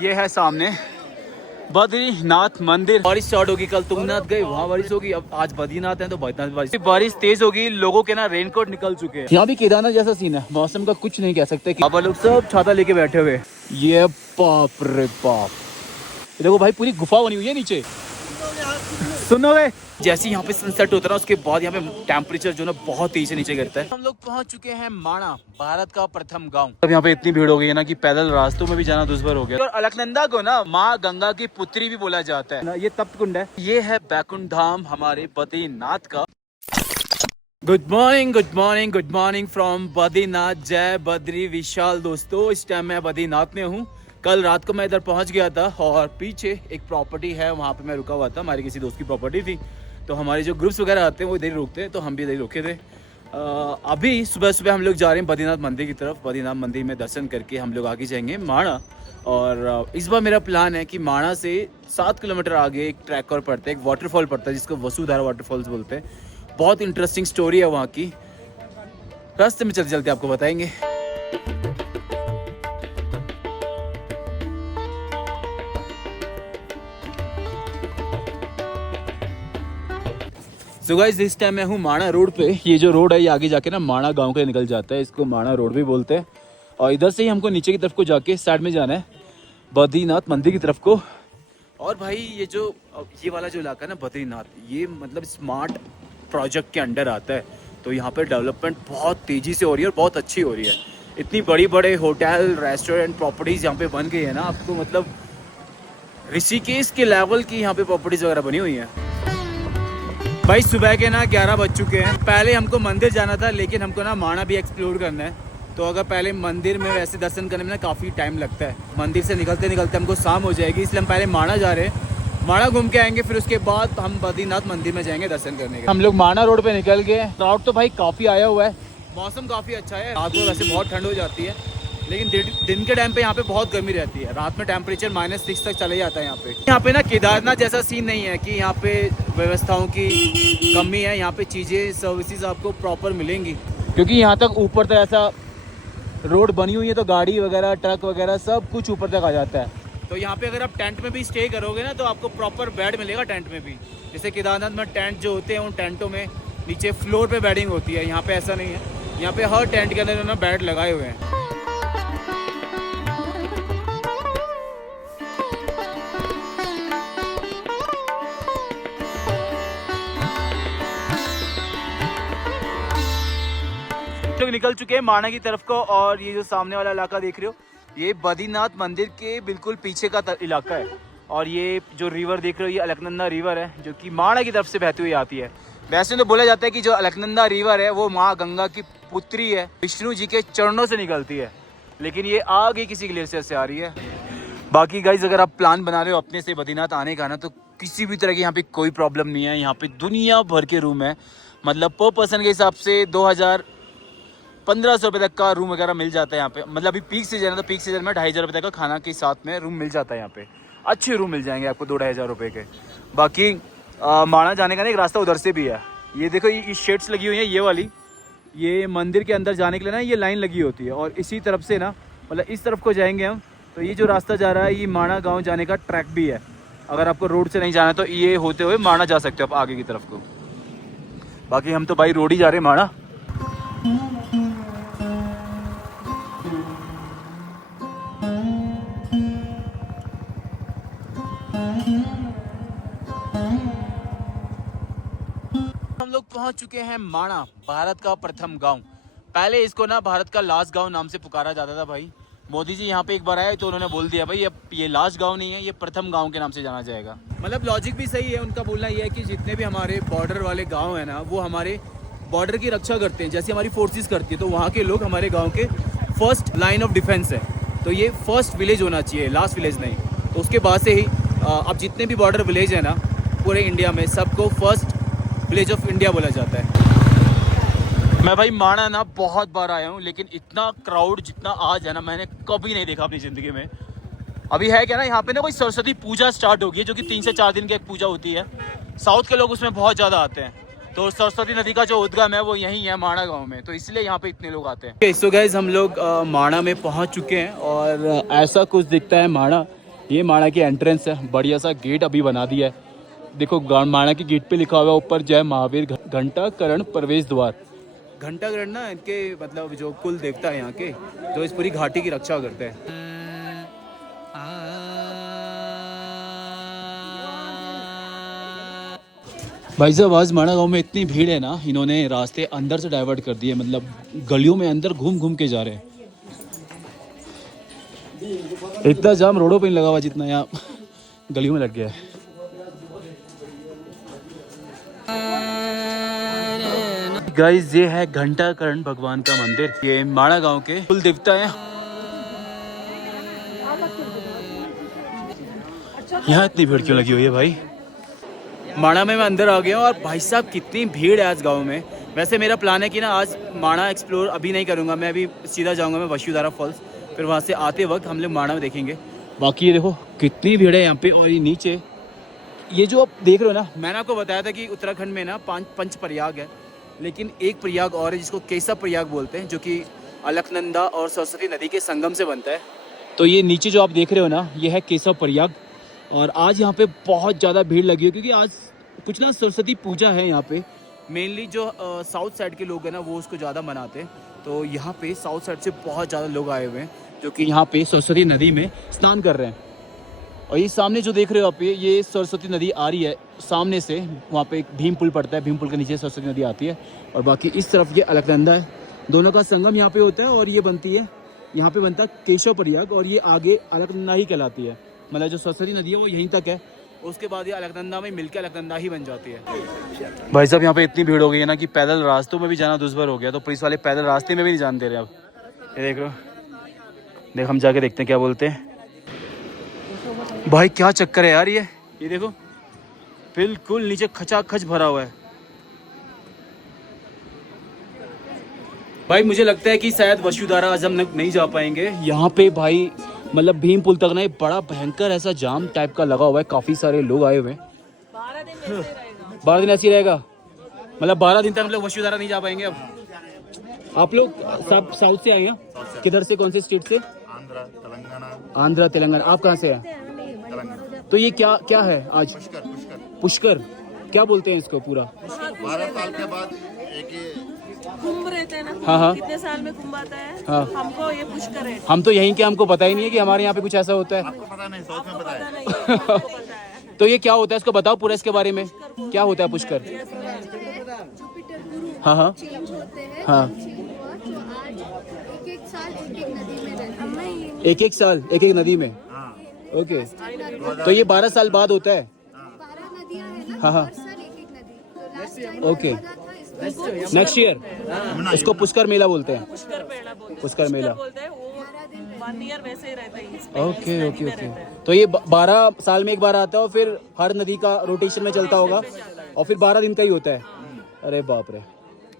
ये है सामने बद्रीनाथ मंदिर। बारिश स्टार्ट होगी, कल तुंगनाथ गए वहाँ बारिश होगी, अब आज बद्रीनाथ है तो बद्रीनाथ बारिश तेज होगी। लोगों के ना रेनकोट निकल चुके हैं। यहाँ भी केदारनाथ जैसा सीन है, मौसम का कुछ नहीं कह सकते। आप लोग सब छाता लेके बैठे हुए। ये बाप रे बाप, देखो भाई पूरी गुफा बनी हुई है नीचे। सुनोगे जैसे यहाँ पे सनसेट होता है ना, उसके बाद यहाँ पे टेम्परेचर जो ना बहुत तेजी से नीचे गिरता है। हम लोग पहुँच चुके हैं माणा, भारत का प्रथम गांव। अब यहाँ पे इतनी भीड़ हो गई है ना कि पैदल रास्तों में भी जाना दुश्वार हो गया। और अलकनंदा को ना माँ गंगा की पुत्री भी बोला जाता है ना। ये तप्त कुंड है, ये है बैकुंठ धाम हमारे बद्रीनाथ का। Good morning good morning good morning from Badrinath. जय बद्री विशाल। दोस्तों इस टाइम मैं बद्रीनाथ में हूँ। कल रात को मैं इधर पहुँच गया था और पीछे एक प्रॉपर्टी है, वहाँ पे मैं रुका हुआ था। हमारी किसी दोस्त की प्रॉपर्टी थी, तो हमारे जो ग्रुप्स वगैरह आते हैं वो इधर ही रुकते हैं, तो हम भी इधर ही रुके थे। अभी सुबह सुबह हम लोग जा रहे हैं बद्रीनाथ मंदिर की तरफ। बद्रीनाथ मंदिर में दर्शन करके हम लोग आगे जाएंगे माणा। और इस बार मेरा प्लान है कि माणा से 7 किलोमीटर आगे एक ट्रैक और पड़ता है, एक वाटरफॉल पड़ता है जिसको वसुधारा वाटरफॉल्स बोलते हैं। बहुत इंटरेस्टिंग स्टोरी है वहाँ की, रास्ते में चलते चलते आपको बताएंगे। सो गाइस इस टाइम मैं हूँ माणा रोड पे। ये जो रोड है ये आगे जाके ना माणा गांव के निकल जाता है, इसको माणा रोड भी बोलते हैं। और इधर से ही हमको नीचे की तरफ को जाके साइड में जाना है बद्रीनाथ मंदिर की तरफ को। और भाई ये वाला जो इलाका है ना बद्रीनाथ, ये मतलब स्मार्ट प्रोजेक्ट के अंडर आता है। तो यहाँ पे डेवलपमेंट बहुत तेज़ी से हो रही है और बहुत अच्छी हो रही है। इतनी बड़ी बड़े होटल रेस्टोरेंट प्रॉपर्टीज़ यहाँ पे बन गई है ना, आपको मतलब ऋषिकेश के लेवल की यहाँ पे प्रॉपर्टीज़ वगैरह बनी हुई हैं। भाई सुबह के ना 11 बज चुके हैं। पहले हमको मंदिर जाना था, लेकिन हमको ना माणा भी एक्सप्लोर करना है। तो अगर पहले मंदिर में वैसे दर्शन करने में ना काफ़ी टाइम लगता है, मंदिर से निकलते निकलते हमको शाम हो जाएगी, इसलिए हम पहले माणा जा रहे हैं। माणा घूम के आएंगे, फिर उसके बाद हम बद्रीनाथ मंदिर में जाएंगे दर्शन करने के। हम लोग माणा रोड पे निकल गए। क्राउड तो भाई काफ़ी आया हुआ है, मौसम काफ़ी अच्छा है। रात को वैसे बहुत ठंड हो जाती है, लेकिन दिन के टाइम पे यहाँ पे बहुत गर्मी रहती है। रात में टेम्परेचर -6 तक चले जाता है यहाँ पे ना केदारनाथ जैसा सीन नहीं है कि यहाँ पे व्यवस्थाओं की कमी है। यहाँ पे चीज़ें सर्विसेज आपको प्रॉपर मिलेंगी, क्योंकि यहाँ तक ऊपर तक ऐसा रोड बनी हुई है, तो गाड़ी वगैरह ट्रक वगैरह सब कुछ ऊपर तक आ जाता है। तो यहाँ पे अगर आप टेंट में भी स्टे करोगे ना, तो आपको प्रॉपर बेड मिलेगा टेंट में भी। जैसे केदारनाथ में टेंट जो होते हैं, उन टेंटों में नीचे फ्लोर पे बेडिंग होती है। यहाँ पे ऐसा नहीं है, यहाँ पे हर टेंट के अंदर ना बेड लगाए हुए हैं। लोग निकल चुके हैं माणा की तरफ को। और ये जो सामने वाला इलाका देख रहे हो, ये बद्रीनाथ मंदिर के बिल्कुल पीछे का इलाका है। और ये जो रिवर देख रहे हो, ये अलकनंदा रिवर है, जो कि माणा की तरफ से बहती हुई आती है। वैसे तो बोला जाता है कि जो अलकनंदा रिवर है वो माँ गंगा की पुत्री है, विष्णु जी के चरणों से निकलती है, लेकिन ये आगे किसी ग्लेशियर से आ रही है। बाकी गाइज अगर आप प्लान बना रहे हो अपने से बद्रीनाथ आने का ना, तो किसी भी तरह की यहाँ पे कोई प्रॉब्लम नहीं है। यहाँ पे दुनिया भर के रूम है, मतलब पर पर्सन के हिसाब से 2000-1500 रुपये तक का रूम वगैरह मिल जाता है यहाँ पे। मतलब अभी पीक सीजन है, तो पीक सीजन में 2500 रुपये तक का खाना के साथ में रूम मिल जाता है यहाँ पे। अच्छे रूम मिल जाएंगे आपको 2-2,500 रुपये के। बाकी माणा जाने का ना एक रास्ता उधर से भी है। ये देखो ये शेड्स लगी हुई है, ये वाली, ये मंदिर के अंदर जाने के लिए ना ये लाइन लगी होती है। और इसी तरफ से ना मतलब इस तरफ को जाएंगे हम, तो ये जो रास्ता जा रहा है ये माणा गाँव जाने का ट्रैक भी है। अगर आपको रोड से नहीं जाना तो ये होते हुए माणा जा सकते हो आप आगे की तरफ को। बाकी हम तो भाई रोड ही जा रहे हैं माणा। हम लोग पहुंच चुके हैं माणा, भारत का प्रथम गांव। पहले इसको ना भारत का लास्ट गांव नाम से पुकारा जाता था भाई। मोदी जी यहाँ पे एक बार आए तो उन्होंने बोल दिया भाई अब ये लास्ट गांव नहीं है, ये प्रथम गांव के नाम से जाना जाएगा। मतलब लॉजिक भी सही है उनका। बोलना ये है कि जितने भी हमारे बॉर्डर वाले गांव है ना, वो हमारे बॉर्डर की रक्षा करते हैं, जैसे हमारी फोर्सेस करती है। तो वहाँ के लोग हमारे गाँव के फर्स्ट लाइन ऑफ डिफेंस है। तो ये फर्स्ट विलेज होना चाहिए, लास्ट विलेज नहीं। तो उसके बाद से ही अब जितने भी बॉर्डर विलेज है ना पूरे इंडिया में, सबको फर्स्ट विलेज ऑफ इंडिया बोला जाता है। मैं भाई माणा ना बहुत बार आया हूँ, लेकिन इतना क्राउड जितना आज है ना मैंने कभी नहीं देखा अपनी ज़िंदगी में। अभी है क्या ना, यहाँ पे ना कोई सरस्वती पूजा स्टार्ट होगी है, जो कि 3 से 4 दिन की एक पूजा होती है। साउथ के लोग उसमें बहुत ज़्यादा आते हैं। तो सरस्वती नदी का जो उद्गम है वो यहीं है माणा गांव में, तो इसलिए यहाँ पे इतने लोग आते हैं। सो गाइस हम लोग माणा में पहुँच चुके हैं और ऐसा कुछ दिखता है माणा। ये माणा की एंट्रेंस है, बढ़िया सा गेट अभी बना दिया है। देखो माणा की गेट पे लिखा हुआ है ऊपर जय महावीर घंटाकरण प्रवेश द्वार। घंटाकरण ना इनके मतलब जो कुल देवता है यहाँ के, जो इस पूरी घाटी की रक्षा करते हैं। भाई साहब आज माणा गांव में इतनी भीड़ है ना, इन्होंने रास्ते अंदर से डाइवर्ट कर दिए, मतलब गलियों में अंदर घूम घूम के जा रहे हैं। इतना जाम रोडों पे नहीं लगा हुआ जितना यहाँ गलियों में लग गया है। गाइस ये है घंटाकरण भगवान का मंदिर, ये माणा गांव के कुल देवता है। यहाँ इतनी भीड़ क्यों लगी हुई है भाई? माणा में मैं अंदर आ गया हूँ और भाई साहब कितनी भीड़ है आज गांव में। वैसे मेरा प्लान है कि ना आज माणा एक्सप्लोर अभी नहीं करूँगा, मैं अभी सीधा जाऊँगा मैं वसुधारा फॉल्स, फिर वहाँ से आते वक्त हम लोग माणा में देखेंगे। बाकी ये देखो कितनी भीड़ है यहाँ पे। और ये नीचे ये जो आप देख रहे हो ना, मैंने आपको बताया था कि उत्तराखंड में ना 5 पंच प्रयाग है, लेकिन एक प्रयाग और है जिसको केसव प्रयाग बोलते हैं, जो कि अलकनंदा और सरस्वती नदी के संगम से बनता है। तो ये नीचे जो आप देख रहे हो ना, ये है केसव प्रयाग। और आज यहाँ पे बहुत ज़्यादा भीड़ लगी है क्योंकि आज कुछ ना सरस्वती पूजा है यहाँ पे। मेनली जो साउथ साइड के लोग हैं ना वो उसको ज़्यादा मनाते हैं। तो यहाँ पे साउथ साइड से बहुत ज़्यादा लोग आए हुए हैं जो कि यहाँ पे सरस्वती नदी में स्नान कर रहे हैं। और ये सामने जो देख रहे हो आप, ये सरस्वती नदी आ रही है सामने से, वहाँ पे एक भीम पुल पड़ता है, भीम पुल के नीचे सरस्वती नदी आती है। और बाकी इस तरफ ये अलकनंदा है, दोनों का संगम यहाँ पे होता है। और ये बनती है, यहाँ पे बनता है केशव प्रयाग, और ये आगे अलकनंदा ही कहलाती है। मतलब जो सरस्वती नदी है वो यहीं तक है, उसके बाद ये अलकनंदा में मिलकर अलकनंदा ही बन जाती है। भाई साहब यहाँ पे इतनी भीड़ हो गई है ना कि पैदल रास्तों में भी जाना दुश्भर हो गया। तो पुलिस वाले पैदल रास्ते में भी नहीं जाने दे रहे। अब ये देख लो, देख हम जाके देखते हैं क्या बोलते हैं। भाई क्या चक्कर है यार, ये देखो बिल्कुल नीचे खचाखच भरा हुआ है। भाई मुझे लगता है कि शायद वसुधारा आज हम नहीं जा पाएंगे। यहाँ पे भाई मतलब भीम पुल तक ना बड़ा भयंकर ऐसा जाम टाइप का लगा हुआ है, काफी सारे लोग आए हुए हैं। 12 दिन ऐसे ही रहेगा, मतलब 12 दिन तक हम लोग वसुधारा नहीं जा पाएंगे। अब आप लोग सब साउथ से आए हैं? किधर से, कौन से स्टेट से? आंध्रा तेलंगाना। आप कहाँ से हैं? तो ये क्या क्या है आज? पुष्कर क्या बोलते हैं इसको पूरा? 12 साल के बाद एक कुंभ रहते हैं ना। हाँ। कितने साल में कुंभ आता है? हाँ। हमको ये पुष्कर है। हम तो यहीं के, हमको पता ही नहीं है कि हमारे यहाँ पे कुछ ऐसा होता है। आपको पता नहीं, साउथ में पता है। तो ये क्या होता है, इसको बताओ पूरा इसके बारे में, क्या होता है पुष्कर? हाँ हाँ हाँ। एक एक साल एक एक नदी में। ओके, तो ये 12 साल बाद होता है? हाँ हाँ। ओके, नेक्स्ट ईयर इसको पुष्कर मेला बोलते हैं। पुष्कर मेला बोलते हैं। वो 1 ईयर वैसे ही रहता है। Okay okay okay. तो ये 12 साल में एक बार आता है और फिर हर नदी का रोटेशन में चलता होगा, और फिर 12 दिन का ही होता है। अरे बाप रे,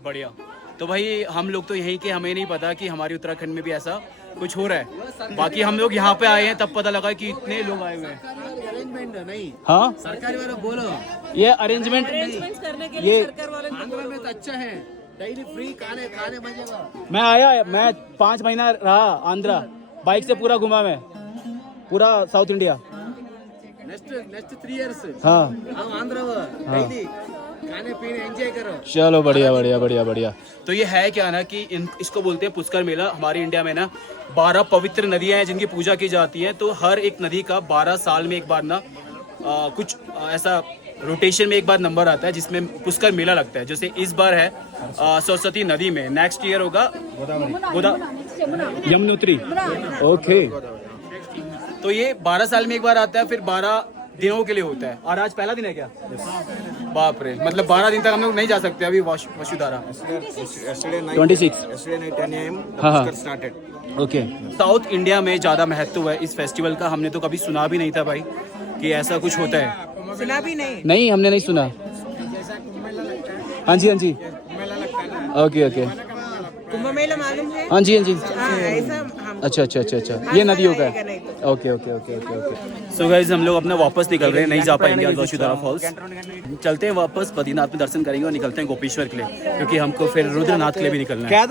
बढ़िया। तो भाई हम लोग तो यहीं के, हमें नहीं पता कि हमारे उत्तराखंड में भी ऐसा कुछ हो रहा है। बाकी हम लोग यहाँ पे आए हैं तब पता लगा कि इतने लोग आए हुए हैं। नहीं, हाँ सरकारी वाले बोलो ये अरेंजमेंट करने के ये लिए सरकार वाले आंध्र में तो अच्छा है, डेली फ्री खाने बजेगा। मैं आया, मैं 5 महीना रहा आंध्रा, बाइक से पूरा घुमा मैं, पूरा साउथ इंडिया। नेक्स्ट 3 इयर्स हाँ हम आंध्र डेली खाने पीने एंजॉय करो। चलो बढ़िया बढ़िया बढ़िया बढ़िया। तो ये है क्या ना कि इसको बोलते हैं पुष्कर मेला। हमारे इंडिया में ना 12 पवित्र नदियां हैं जिनकी पूजा की जाती है। तो हर एक नदी का 12 साल में एक बार ना कुछ ऐसा रोटेशन में एक बार नंबर आता है जिसमें पुष्कर मेला लगता है। जैसे इस बार है सरस्वती नदी में, नेक्स्ट ईयर होगा यमुनोत्री। ओके, तो ये 12 साल में एक बार आता है, फिर 12 दिनों के लिए होता है। और आज पहला दिन है क्या? बाप रे, मतलब 12 दिन तक हम लोग नहीं जा सकते अभी वसुधारा। 26 हाँ। ओके, साउथ इंडिया में ज़्यादा महत्व है इस फेस्टिवल का। हमने तो कभी सुना भी नहीं था भाई कि ऐसा कुछ होता है। सुना भी नहीं? नहीं, हमने नहीं सुना। हाँ जी हाँ जी, ओके ओके। कुंभ मेला मालूम है? हाँ जी हाँ जी। ऐसा अच्छा अच्छा अच्छा अच्छा, ये नदियों का है। Okay okay okay okay okay. So guys हम लोग अपना वापस निकल रहे हैं, नहीं जा पाएंगे आज वसुधारा फॉल्स। चलते हैं वापस, बद्रीनाथ में दर्शन करेंगे और निकलते हैं गोपेश्वर के लिए, क्योंकि हमको फिर रुद्रनाथ के लिए भी निकलना है।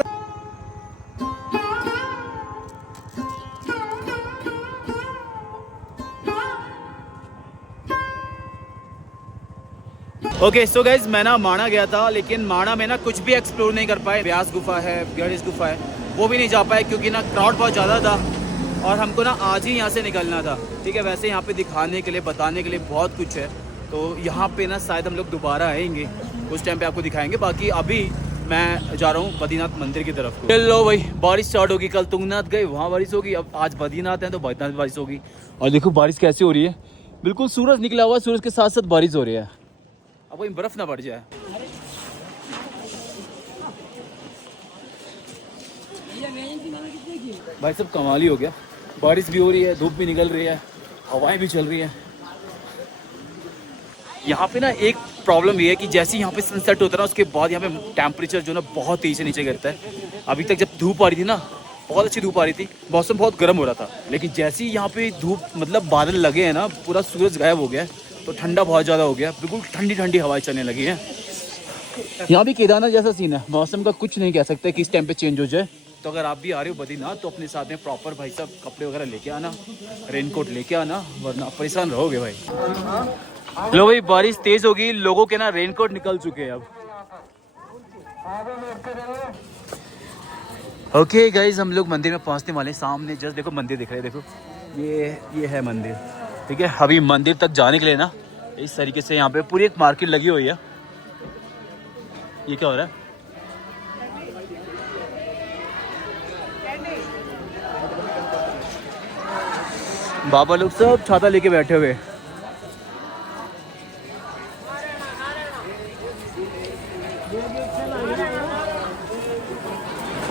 ओके सो गाइज मैं ना माणा गया था, लेकिन माणा में ना कुछ भी एक्सप्लोर नहीं कर पाए। व्यास गुफा है, गणेश गुफा है, वो भी नहीं जा पाए क्योंकि ना क्राउड बहुत ज़्यादा था और हमको ना आज ही यहाँ से निकलना था। ठीक है, वैसे यहाँ पे दिखाने के लिए बताने के लिए बहुत कुछ है, तो यहाँ पे ना शायद हम लोग दोबारा आएंगे, उस टाइम पे आपको दिखाएंगे। बाकी अभी मैं जा रहा हूँ बद्रीनाथ मंदिर की तरफ। चलो भाई, बारिश स्टार्ट होगी। कल तुंगनाथ गए, वहाँ बारिश होगी, अब आज बद्रीनाथ है तो बद्रीनाथ बारिश होगी। और देखो बारिश कैसी हो रही है, बिल्कुल सूरज निकला हुआ, सूरज के साथ साथ बारिश हो रही है। अब कोई बर्फ ना पड़ जाए। भाई सब कमाल ही हो गया, बारिश भी हो रही है, धूप भी निकल रही है, हवाएं भी चल रही है। यहाँ पे ना एक प्रॉब्लम ये है कि जैसे यहाँ पे सनसेट होता है ना, उसके बाद यहाँ पे टेम्परेचर जो ना बहुत तेज़ी से नीचे गिरता है। अभी तक जब धूप आ रही थी ना, बहुत अच्छी धूप आ रही थी, मौसम बहुत गर्म हो रहा था, लेकिन जैसे ही यहाँ पे धूप मतलब बादल लगे हैं ना, पूरा सूरज गायब हो गया है, तो ठंडा बहुत ज़्यादा हो गया, बिल्कुल ठंडी ठंडी हवाएं चलने लगी हैं। यहाँ भी केदारनाथ जैसा सीन है, मौसम का कुछ नहीं कह सकते किस टाइम पे चेंज हो जाए। तो अगर आप भी आ रहे हो बद्रीनाथ तो अपने साथ में प्रॉपर भाई साहब कपड़े वगैरह लेके आना, रेनकोट लेके आना, वरना परेशान रहोगे भाई। लो भाई, बारिश तेज होगी, लोगों के ना रेनकोट निकल चुके हैं अब। ओके गाइज, हम लोग मंदिर में पहुंचने वाले हैं। सामने जस्ट देखो मंदिर दिख रहा है, देखो ये है मंदिर। ठीक है, अभी मंदिर तक जाने के लिए ना इस तरीके से यहाँ पे पूरी एक मार्केट लगी हुई है। ये क्या हो रहा है? बाबा लोग सब छाता लेके बैठे हुए।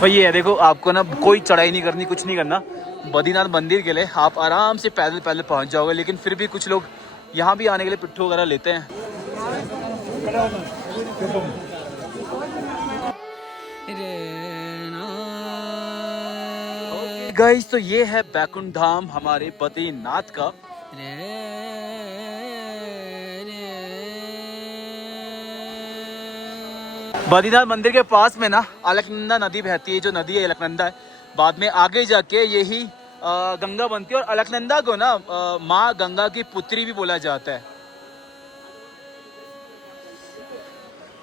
भाई ये है देखो, आपको ना कोई चढ़ाई नहीं करनी, कुछ नहीं करना। बद्रीनाथ मंदिर के लिए आप आराम से पैदल पैदल पहुंच जाओगे, लेकिन फिर भी कुछ लोग यहाँ भी आने के लिए पिट्ठू वगैरह लेते हैं। गाइस, तो ये है बैकुंठ धाम हमारे बद्रीनाथ का। बद्रीनाथ मंदिर के पास में ना अलकनंदा नदी बहती है, जो नदी है अलकनंदा है। बाद में आगे जाके यही गंगा बनती है, और अलकनंदा को ना माँ गंगा की पुत्री भी बोला जाता है।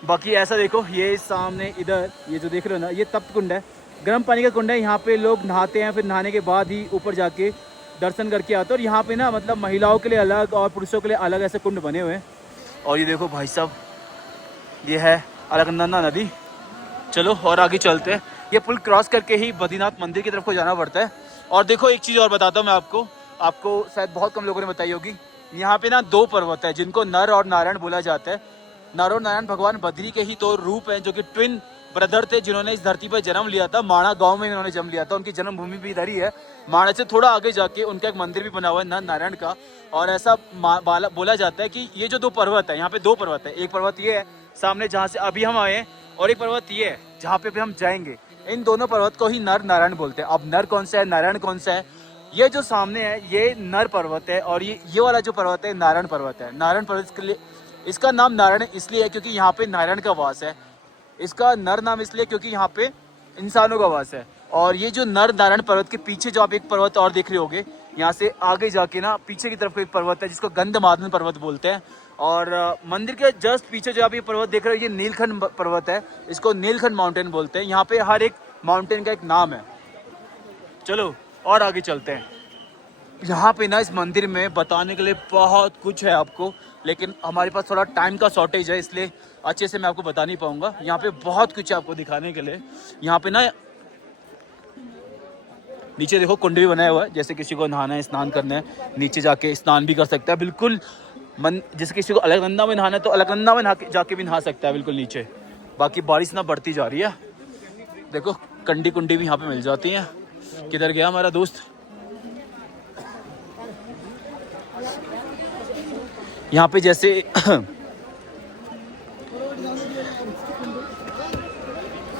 बाकी ऐसा देखो, ये सामने इधर ये जो देख रहे हो ना, ये तप्त कुंड है, गर्म पानी का कुंड है। यहाँ पे लोग नहाते हैं, फिर नहाने के बाद ही ऊपर जाके दर्शन करके आते हैं। और यहाँ पे ना मतलब महिलाओं के लिए अलग और पुरुषों के लिए अलग ऐसे कुंड बने हुए हैं। और ये देखो भाई साहब, ये है अलकनंदा नदी। चलो और आगे चलते हैं। ये पुल क्रॉस करके ही बद्रीनाथ मंदिर की तरफ को जाना पड़ता है। और देखो एक चीज़ और बताता हूँ मैं आपको शायद बहुत कम लोगों ने बताई होगी। यहाँ पे ना 2 पर्वत है जिनको नर और नारायण बोला जाता है। नर और नारायण भगवान बद्री के ही 2 रूप हैं, जो कि ट्विन ब्रदर थे, जिन्होंने इस धरती पर जन्म लिया था। माणा गांव में इन्होंने जन्म लिया था, उनकी जन्मभूमि भी इधर ही है। माणा से थोड़ा आगे जाके उनका एक मंदिर भी बना हुआ है नर नारायण का। और ऐसा बोला जाता है कि ये जो 2 पर्वत है, यहाँ पे 2 पर्वत है। एक पर्वत ये है सामने जहाँ से अभी हम आए हैं, और एक पर्वत ये है जहाँ पे भी हम जाएंगे। इन दोनों पर्वत को ही नर नारायण बोलते हैं। अब नर कौन सा है, नारायण कौन सा है? ये जो सामने है ये नर पर्वत है, और ये वाला जो पर्वत है नारायण पर्वत है। नारायण पर्वत के लिए इसका नाम नारायण इसलिए है क्योंकि यहाँ पे नारायण का वास है। इसका नर नाम इसलिए क्योंकि यहाँ पे इंसानों का वास है। और ये जो नर नारायण पर्वत के पीछे जो आप एक पर्वत और देख रहे होगे, यहाँ से आगे जाके ना पीछे की तरफ एक पर्वत है जिसको गंधमादन पर्वत बोलते हैं। और मंदिर के जस्ट पीछे जो आप ये पर्वत देख रहे हो, ये नीलखंड पर्वत है, इसको नीलखंड माउंटेन बोलते हैं। यहाँ पे हर एक माउंटेन का एक नाम है। चलो और आगे चलते हैं। यहाँ पे ना इस मंदिर में बताने के लिए बहुत कुछ है आपको, लेकिन हमारे पास थोड़ा टाइम का शॉर्टेज है, इसलिए अच्छे से मैं आपको बता नहीं पाऊंगा। यहाँ पे बहुत कुछ है आपको दिखाने के लिए। यहाँ पे ना नीचे देखो कुंड भी बनाया हुआ है, जैसे किसी को नहाना है, स्नान करना है, नीचे जाके स्नान भी कर सकता है। बिल्कुल जैसे किसी को अलकनंदा में नहाना है तो अलकनंदा में जाके भी नहा सकता है बिल्कुल नीचे। बाकी बारिश ना बढ़ती जा रही है, देखो कंडी कुंडी भी यहाँ पे मिल जाती हैं। किधर गया हमारा दोस्त? यहाँ पे जैसे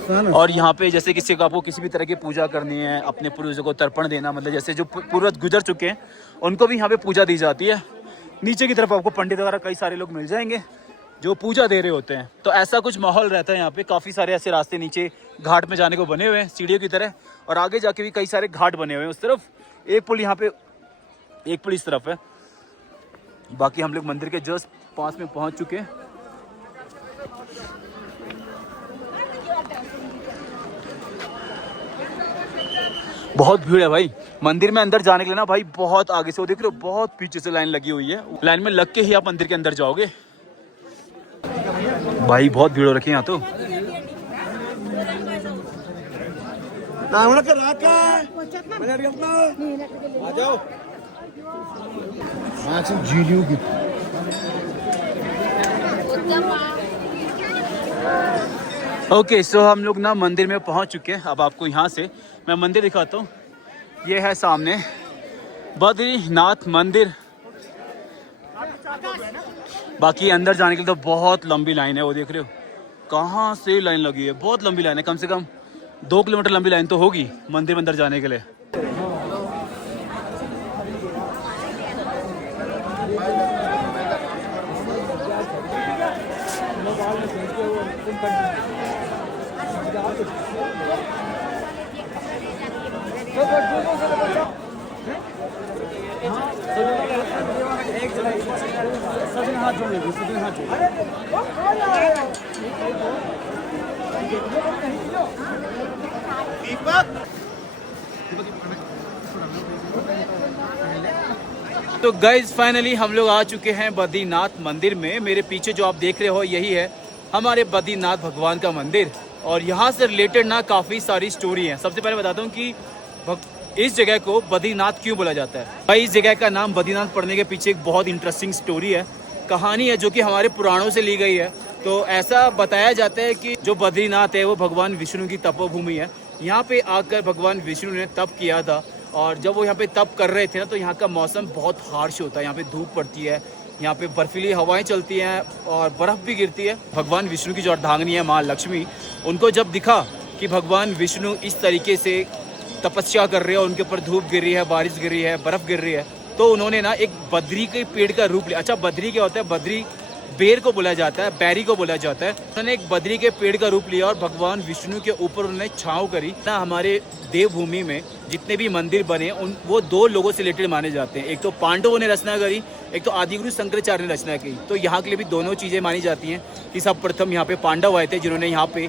और यहाँ पे जैसे किसी को आपको किसी भी तरह की पूजा करनी है, अपने पूर्वजों को तर्पण देना, मतलब जैसे जो पूर्वज गुजर चुके हैं उनको भी यहाँ पे पूजा दी जाती है। नीचे की तरफ आपको पंडित वगैरह कई सारे लोग मिल जाएंगे जो पूजा दे रहे होते हैं। तो ऐसा कुछ माहौल रहता है यहाँ पे। काफ़ी सारे ऐसे रास्ते नीचे घाट में जाने को बने हुए हैं सीढ़ियों की तरह, और आगे जाके भी कई सारे घाट बने हुए हैं। उस तरफ एक पुल, यहाँ पे एक पुल इस तरफ है। बाकी हम लोग मंदिर के जस्ट पास में पहुँच चुके हैं। बहुत भीड़ है भाई मंदिर में अंदर जाने के लिए ना भाई, बहुत आगे से, वो देख रहे हो बहुत पीछे से लाइन लगी हुई है। लाइन में लग के ही आप मंदिर के अंदर जाओगे। भाई बहुत भीड़ हो रखी है यहाँ तो। ओके सो हम लोग ना मंदिर में पहुंच चुके हैं। अब आपको यहाँ से मैं मंदिर दिखाता हूँ। ये है सामने बद्रीनाथ मंदिर। बाकी अंदर जाने के लिए तो बहुत लंबी लाइन है, वो देख रहे हो कहाँ से लाइन लगी है, बहुत लंबी लाइन है, कम से कम 2 किलोमीटर लंबी लाइन तो होगी मंदिर में अंदर जाने के लिए। तो गाइज फाइनली हम लोग आ चुके हैं बद्रीनाथ मंदिर में। मेरे पीछे जो आप देख रहे हो यही है हमारे बद्रीनाथ भगवान का मंदिर। और यहाँ से रिलेटेड ना काफ़ी सारी स्टोरी है। सबसे पहले बताता हूँ कि इस जगह को बद्रीनाथ क्यों बोला जाता है। भाई इस जगह का नाम बद्रीनाथ पड़ने के पीछे एक बहुत इंटरेस्टिंग स्टोरी है, कहानी है जो कि हमारे पुराणों से ली गई है। तो ऐसा बताया जाता है कि जो बद्रीनाथ है वो भगवान विष्णु की तपोभूमि है। यहाँ पे आकर भगवान विष्णु ने तप किया था, और जब वो यहाँ पे तप कर रहे थे ना तो यहाँ का मौसम बहुत हार्श होता है। यहाँ पे धूप पड़ती है, यहाँ पे बर्फीली हवाएं चलती हैं और बर्फ़ भी गिरती है। भगवान विष्णु की जो अर्धांगिनी है माँ लक्ष्मी, उनको जब दिखा कि भगवान विष्णु इस तरीके से तपस्या कर रहे हैं, उनके ऊपर धूप गिर रही है, बारिश गिर रही है, बर्फ़ गिर रही है, तो उन्होंने ना एक बद्री के पेड़ का रूप लिया। अच्छा बद्री क्या होता है? बद्री बेर को बोला जाता है, बैरी को बोला जाता है। उन्होंने एक बद्री के पेड़ का रूप लिया और भगवान विष्णु के ऊपर उन्होंने छाँव करी ना। हमारे देवभूमि में जितने भी मंदिर बने उन वो 2 लोगों से रिलेटेड माने जाते हैं। एक तो पांडवों ने रचना करी, एक तो आदिगुरु शंकराचार्य ने रचना की। तो यहाँ के लिए भी दोनों चीज़ें मानी जाती हैं कि सब प्रथम यहाँ पे पांडव आए थे जिन्होंने यहाँ पे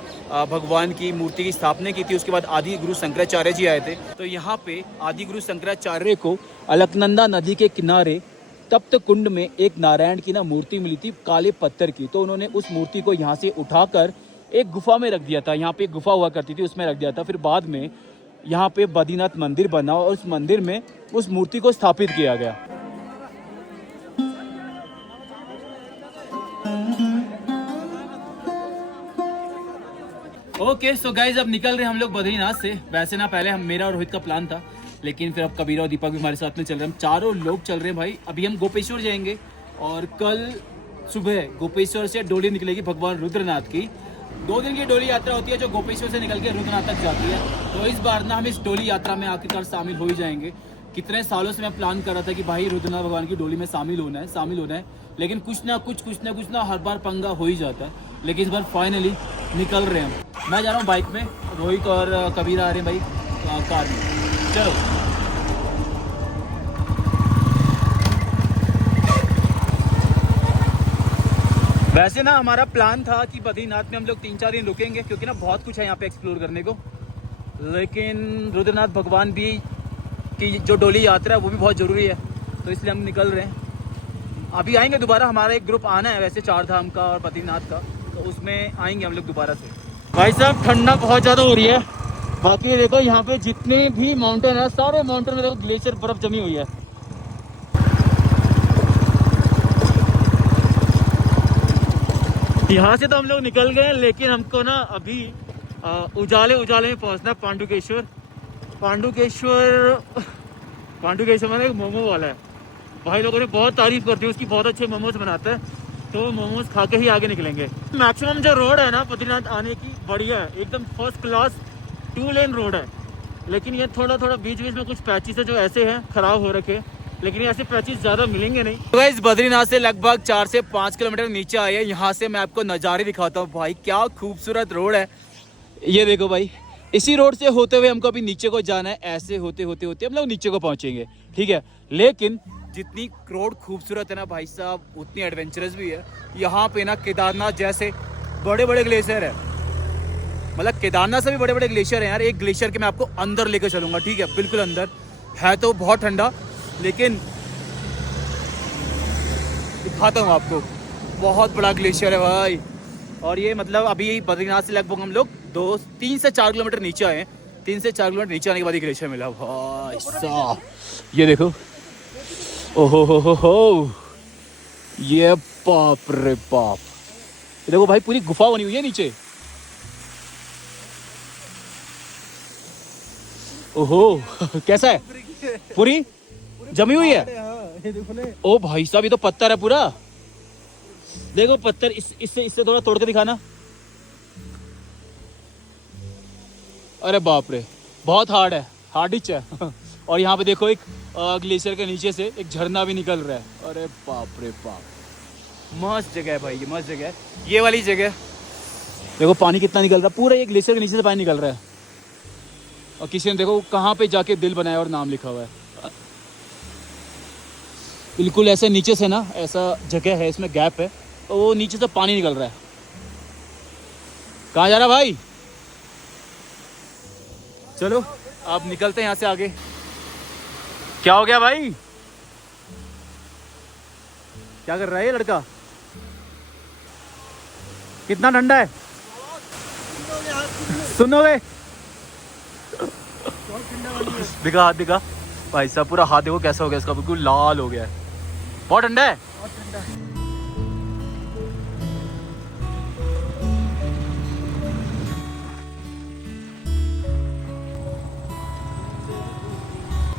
भगवान की मूर्ति की स्थापना की थी। उसके बाद आदिगुरु शंकराचार्य जी आए थे। तो यहाँ पे आदिगुरु शंकराचार्य को अलकनंदा नदी के किनारे तप्त कुंड में एक नारायण की ना मूर्ति मिली थी काले पत्थर की। तो उन्होंने उस मूर्ति को यहाँ से उठाकर एक गुफा में रख दिया था। यहाँ पे एक गुफा हुआ करती थी, उसमें रख दिया था। फिर बाद में यहाँ पे बद्रीनाथ मंदिर बना और उस मंदिर में उस मूर्ति को स्थापित किया गया। ओके सो गाइज अब निकल रहे हैं हम लोग बद्रीनाथ से। वैसे ना पहले मेरा और रोहित का प्लान था, लेकिन फिर अब कबीरा और दीपक भी हमारे साथ में चल रहे हैं। हम चारों लोग चल रहे हैं भाई। अभी हम गोपेश्वर जाएंगे और कल सुबह गोपेश्वर से डोली निकलेगी भगवान रुद्रनाथ की। 2 दिन की डोली यात्रा होती है जो गोपेश्वर से निकल के रुद्रनाथ तक जाती है। तो इस बार ना हम इस डोली यात्रा में आखिरकार शामिल हो ही जाएंगे। कितने सालों से मैं प्लान कर रहा था कि भाई रुद्रनाथ भगवान की डोली में शामिल होना है, लेकिन कुछ ना हर बार पंगा हो ही जाता है। लेकिन इस बार फाइनली निकल रहे हैं हम। मैं जा रहा हूँ बाइक में, रोहित और कबीरा आ रहे हैं भाई कार में। चलो वैसे ना हमारा प्लान था कि बद्रीनाथ में हम लोग 3-4 दिन रुकेंगे, क्योंकि ना बहुत कुछ है यहाँ पे एक्सप्लोर करने को। लेकिन रुद्रनाथ भगवान भी की जो डोली यात्रा है वो भी बहुत ज़रूरी है, तो इसलिए हम निकल रहे हैं। अभी आएंगे दोबारा। हमारा एक ग्रुप आना है वैसे 4 धाम का और बद्रीनाथ का, तो उसमें आएंगे हम लोग दोबारा से। भाई साहब ठंडा बहुत ज़्यादा हो रही है। बाकी देखो यहाँ पे जितने भी माउंटेन है सारे माउंटेन में देखो ग्लेशियर बर्फ जमी हुई है। यहाँ से तो हम लोग निकल गए, लेकिन हमको ना अभी उजाले में पहुँचना है पांडुकेश्वर में एक मोमो वाला है। भाई लोगों ने बहुत तारीफ करती है उसकी, बहुत अच्छे मोमोज बनाता है। तो मोमोज खा के ही आगे निकलेंगे। मैक्सिमम जो रोड है ना बद्रीनाथ आने की बढ़िया है, एकदम फर्स्ट क्लास 2 लेन रोड है। लेकिन ये थोड़ा बीच में कुछ पैचेस है जो ऐसे हैं खराब हो रखे, लेकिन ऐसे पैचेस ज़्यादा मिलेंगे नहीं। तो इस बद्रीनाथ से लगभग 4 से 5 किलोमीटर नीचे आए हैं। यहाँ से मैं आपको नज़ारे दिखाता हूँ। भाई क्या खूबसूरत रोड है, ये देखो भाई। इसी रोड से होते हुए हमको अभी नीचे को जाना है। ऐसे होते हम लोग नीचे को पहुँचेंगे, ठीक है। लेकिन जितनी रोड खूबसूरत है ना भाई साहब, उतनी एडवेंचरस भी है। यहाँ पे ना केदारनाथ जैसे बड़े ग्लेशियर है। मतलब केदारनाथ से भी बड़े बड़े ग्लेशियर हैं यार। एक ग्लेशियर के मैं आपको अंदर लेकर चलूंगा, ठीक है, बिल्कुल अंदर है तो बहुत ठंडा, लेकिन दिखाता हूँ आपको। बहुत बड़ा ग्लेशियर है भाई। और ये मतलब अभी बद्रीनाथ से लगभग हम लोग 3 से 4 किलोमीटर नीचे आए हैं। 3 से 4 किलोमीटर नीचे आने के बाद ये ग्लेशियर मिला भाई साहब। ये देखो, ओहो हो, ये बाप रे बाप। ये देखो भाई, पूरी गुफा बनी हुई है नीचे। ओहो कैसा है? पूरी जमी हुई है। ओ भाई साहब, ये तो पत्थर है पूरा। देखो पत्थर, इससे थोड़ा तोड़ के दिखाना। अरे बाप रे, बहुत हार्ड है, हार्डिच है। और यहाँ पे देखो एक ग्लेशियर के नीचे से एक झरना भी निकल रहा है। अरे बाप रे बाप, मस्त जगह है भाई, ये मस्त जगह है। ये वाली जगह देखो, पानी कितना निकल रहा है, पूरा एक ग्लेशियर के नीचे से पानी निकल रहा है। और किसी ने देखो कहाँ पे जाके दिल बनाया और नाम लिखा हुआ है। बिल्कुल ऐसे नीचे से ना, ऐसा जगह है, इसमें गैप है, तो वो नीचे से पानी निकल रहा है। कहाँ जा रहा भाई? चलो अब निकलते हैं यहाँ से आगे। क्या हो गया भाई? क्या कर रहा है ये लड़का? कितना ठंडा है? सुनोगे? दिखा हाथ दिखा। भाई साहब पूरा हाथ देखो कैसा हो गया इसका, बिल्कुल लाल हो गया है। बहुत ठंडा है।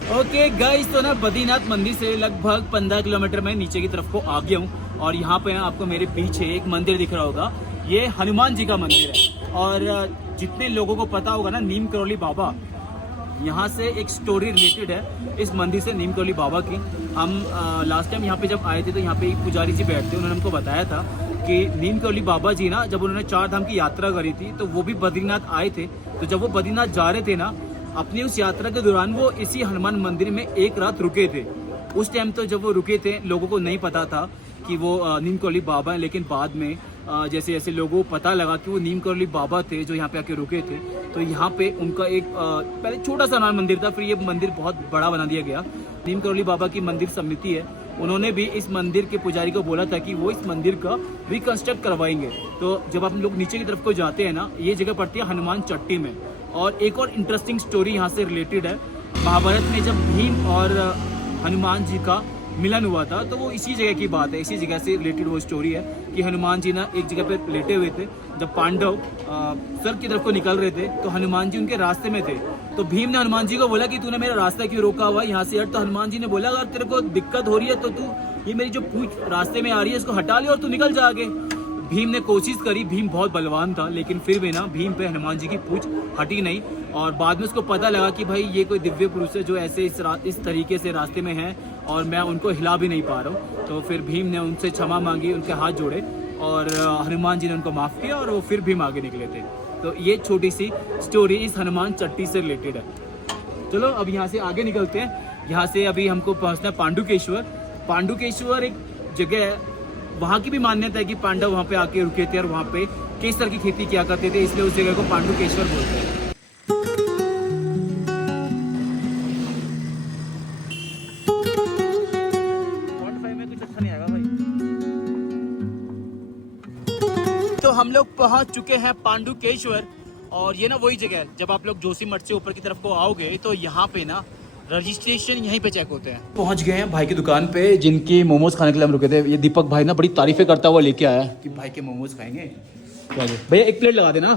ओके गाइस, तो ना बद्रीनाथ मंदिर से लगभग 15 किलोमीटर में नीचे की तरफ को आ गया हूँ। और यहाँ पे आपको मेरे पीछे एक मंदिर दिख रहा होगा, ये हनुमान जी का मंदिर है। और जितने लोगों को पता होगा ना, नीम करौली बाबा, यहाँ से एक स्टोरी रिलेटेड है इस मंदिर से, नीम करौली बाबा की। हम लास्ट टाइम यहाँ पे जब आए थे तो यहाँ पे एक पुजारी जी बैठते, उन्होंने हमको बताया था कि नीम करौली बाबा जी ना, जब उन्होंने 4 धाम की यात्रा करी थी तो वो भी बद्रीनाथ आए थे। तो जब वो बद्रीनाथ जा रहे थे ना, अपनी उस यात्रा के दौरान वो इसी हनुमान मंदिर में एक रात रुके थे। उस टाइम तो जब वो रुके थे, लोगों को नहीं पता था कि वो नीम करौली बाबा हैं, लेकिन बाद में जैसे जैसे लोगों को पता लगा कि वो नीम करौली बाबा थे जो यहाँ पे आके रुके थे, तो यहाँ पे उनका एक पहले छोटा सा हनुमान मंदिर था, फिर ये मंदिर बहुत बड़ा बना दिया गया। नीम करौली बाबा की मंदिर समिति है, उन्होंने भी इस मंदिर के पुजारी को बोला था कि वो इस मंदिर का रिकंस्ट्रक्ट करवाएंगे। तो जब आप लोग नीचे की तरफ को जाते हैं ना, ये जगह पड़ती है हनुमान चट्टी में। और एक और इंटरेस्टिंग स्टोरी यहाँ से रिलेटेड है। महाभारत में जब भीम और हनुमान जी का मिलन हुआ था, तो वो इसी जगह की बात है, इसी जगह से रिलेटेड वो स्टोरी है कि हनुमान जी ना एक जगह पे लेटे हुए थे। जब पांडव स्वर्ग की तरफ को निकल रहे थे तो हनुमान जी उनके रास्ते में थे। तो भीम ने हनुमान जी को बोला कि तूने मेरा रास्ता क्यों रोका हुआ, यहाँ से हट। तो हनुमान जी ने बोला, अगर तेरे को दिक्कत हो रही है तो तू ये मेरी जो पूंछ रास्ते में आ रही है इसको हटा ले और तू निकल जा आगे। भीम ने कोशिश करी, भीम बहुत बलवान था, लेकिन फिर भी ना भीम पे हनुमान जी की पूंछ हटी नहीं। और बाद में उसको पता लगा कि भाई ये कोई दिव्य पुरुष है जो ऐसे इस तरीके से रास्ते में है और मैं उनको हिला भी नहीं पा रहा हूँ। तो फिर भीम ने उनसे क्षमा मांगी, उनके हाथ जोड़े और हनुमान जी ने उनको माफ़ किया और वो फिर भीम आगे निकले थे। तो ये छोटी सी स्टोरी इस हनुमान चट्टी से रिलेटेड है। चलो अब यहाँ से आगे निकलते हैं। यहाँ से अभी हमको पहुँचना है पांडुकेश्वर। पांडुकेश्वर एक जगह है, वहाँ की भी मान्यता है कि पांडव वहाँ पे आके रुके थे और वहाँ पे केसर की खेती किया करते थे, इसलिए उस जगह को पांडुकेश्वर बोलते हैं। तो हम लोग पहुंच चुके हैं पांडुकेश्वर। और ये ना वही जगह है, जब आप लोग जोशीमठ से ऊपर की तरफ को आओगे तो यहाँ पे ना रजिस्ट्रेशन यहीं पे चेक होते हैं। पहुंच गए हैं भाई की दुकान पे, जिनकी मोमोज खाने के लिए हम रुके थे। ये दीपक भाई ना बड़ी तारीफें करता हुआ लेके आया कि भाई के मोमोज खाएंगे। भैया एक प्लेट लगा देना।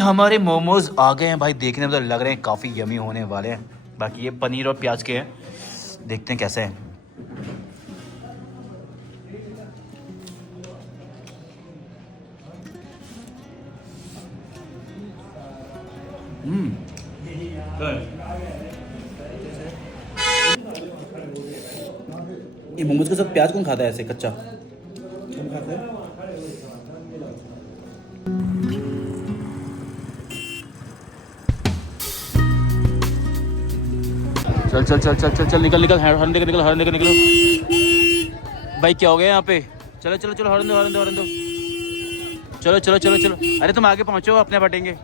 हमारे मोमोज आ गए हैं भाई, देखने में तो लग रहे हैं काफ़ी यमी होने वाले हैं। बाकी ये पनीर और प्याज के हैं, देखते हैं कैसे हैं। ये मोमोज के साथ प्याज कौन खाता है ऐसे कच्चा? हम खाते हैं। चल चल चल चल चल चल निकल निकल, हॉर्न देकर निकल, हॉर्न देकर निकलो। भाई क्या हो गया यहाँ पे? चलो चलो चलो, हॉर्न दो हॉर्न दो हॉर्न दो। चलो चलो चलो चलो, अरे तुम आगे पहुंचो, अपने बटेंगे।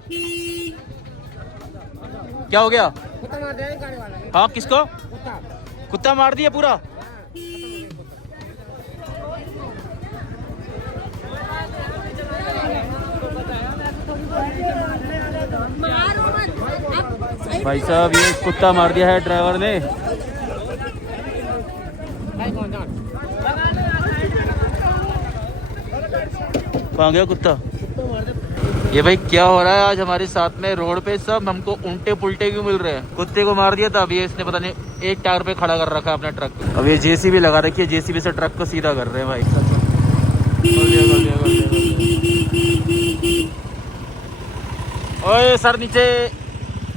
क्या हो गया? कुत्ता मार दिया गाड़ी वाला ने। हाँ किसको? कुत्ता कुत्ता मार दिया पूरा? भाई साहब ये कुत्ता मार दिया है ड्राइवर ने। कहाँ गया कुत्ता? ये भाई क्या हो रहा है आज हमारे साथ में रोड पे? सब हमको उल्टे पुल्टे क्यों मिल रहे हैं? कुत्ते को मार दिया था, अभी इसने पता नहीं एक टायर पे खड़ा कर रखा है अपना ट्रक। अब ये जेसीबी लगा रखी है, जेसीबी से ट्रक को सीधा कर रहे हैं भाई। ओए सर नीचे।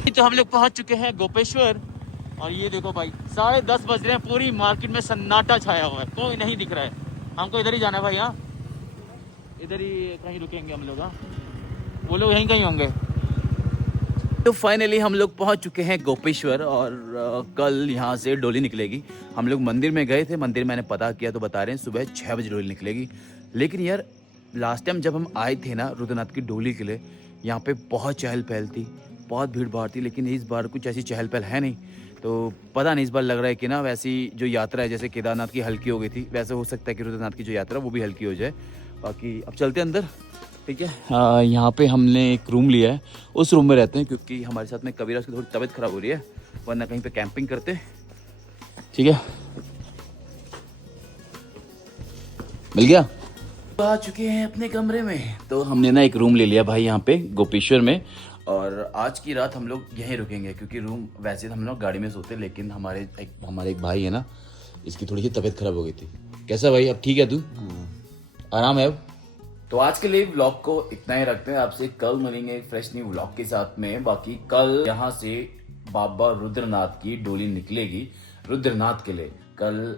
तो हम लोग पहुंच चुके हैं गोपेश्वर, और ये देखो भाई 10:30 बज रहे हैं, पूरी मार्केट में सन्नाटा छाया हुआ है, कोई नहीं दिख रहा है। हमको इधर ही जाना है भाई। हाँ इधर ही कहीं रुकेंगे हम लोग। हाँ वो लोग यहीं कहीं होंगे। तो फाइनली हम लोग पहुंच चुके हैं गोपेश्वर, और कल यहाँ से डोली निकलेगी। हम लोग मंदिर में गए थे, मंदिर मैंने पता किया तो बता रहे हैं सुबह 6 बजे डोली निकलेगी। लेकिन यार लास्ट टाइम जब हम आए थे ना रुद्रनाथ की डोली के लिए, यहाँ पे बहुत चहल पहल थी, बहुत भीड़ भाड़ थी। लेकिन इस बार कुछ ऐसी चहल पहल है नहीं, तो पता नहीं, इस बार लग रहा है कि ना वैसी जो यात्रा है जैसे केदारनाथ की हल्की हो गई थी, वैसे हो सकता है कि रुद्रनाथ की जो यात्रा वो भी हल्की हो जाए। बाकी अब चलते हैं अंदर, ठीक है। यहाँ पे हमने एक रूम लिया है, उस रूम में रहते हैं, क्योंकि हमारे साथ में कबीरा की थोड़ी तबीयत खराब हो रही है, वरना कहीं पे कैंपिंग करते। ठीक है, मिल गया। आ चुके हैं अपने कमरे में, तो हमने ना एक रूम ले लिया भाई यहाँ पे गोपेश्वर में, और आज की रात हम लोग यहीं रुकेंगे, क्योंकि रूम वैसे तो हम लोग गाड़ी में सोते, लेकिन हमारे एक भाई है ना, इसकी थोड़ी सी तबीयत खराब हो गई थी। कैसा भाई, अब ठीक है तू? आराम है अब? तो आज के लिए व्लॉग को इतना ही रखते हैं, आपसे कल मिलेंगे एक फ्रेश न्यू व्लॉग के साथ में। बाकी कल यहाँ से बाबा रुद्रनाथ की डोली निकलेगी रुद्रनाथ के लिए। कल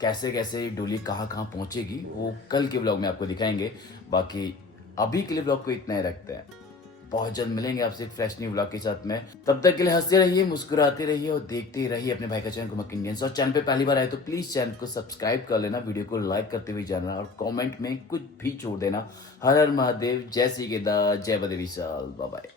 कैसे कैसे डोली कहाँ कहाँ पहुँचेगी वो कल के व्लॉग में आपको दिखाएंगे। बाकी अभी के लिए व्लॉग को इतना ही रखते हैं, बहुत जल्द मिलेंगे आपसे एक फ्रेश न्यू व्लॉग के साथ में। तब तक के लिए हंसते रहिए, मुस्कुराते रहिए और देखते रहिए अपने भाई का चैनल कुमक इंडियंस। और चैनल पे पहली बार आए तो प्लीज चैनल को सब्सक्राइब कर लेना, वीडियो को लाइक करते हुए जाना, और कमेंट में कुछ भी छोड़ देना। हर हर महादेव, जय श्री केदार, जय बद्री विशाल, बाय बाय।